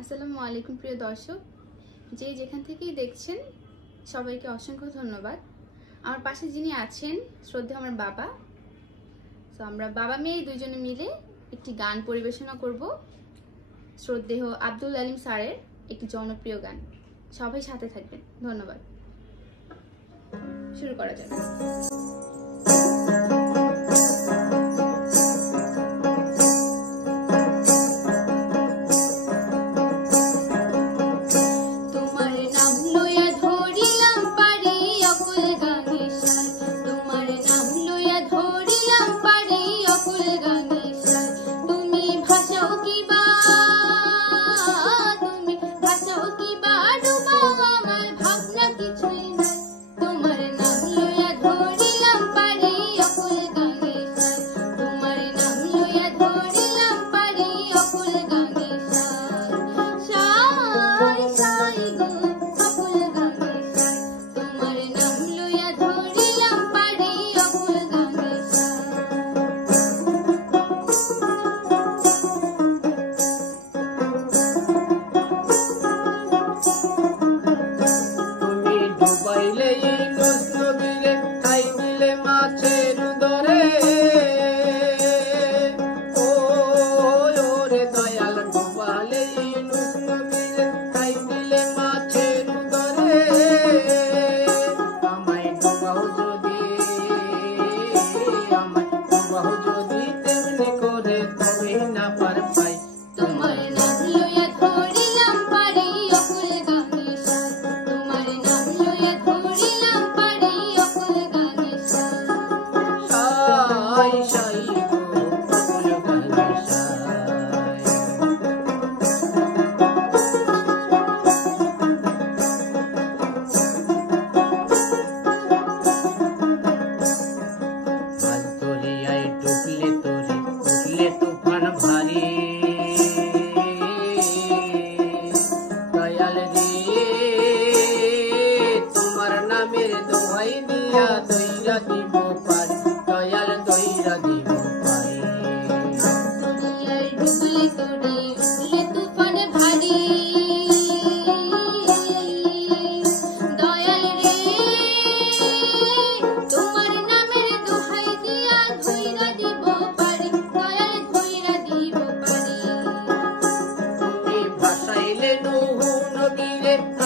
আসসালামু আলাইকুম প্রিয় দর্শক, যে যেখান থেকেই দেখছেন সবাইকে অসংখ্য ধন্যবাদ। আমার পাশে যিনি আছেন শ্রদ্ধেয় আমার বাবা। তো আমরা বাবা মেয়ে দুইজনে মিলে একটি গান পরিবেশনা করব, শ্রদ্ধেয় আব্দুল আলিম স্যারের একটি জনপ্রিয় গান। সবাই সাথে থাকবেন, ধন্যবাদ। শুরু করা যাবে।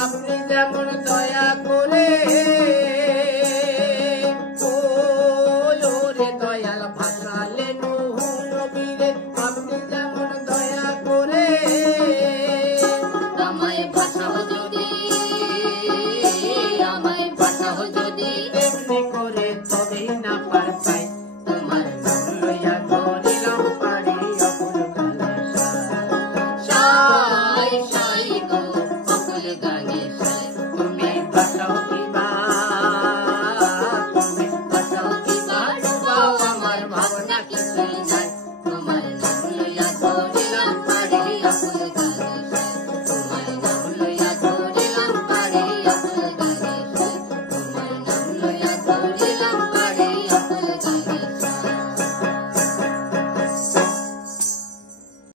আপনি যেমন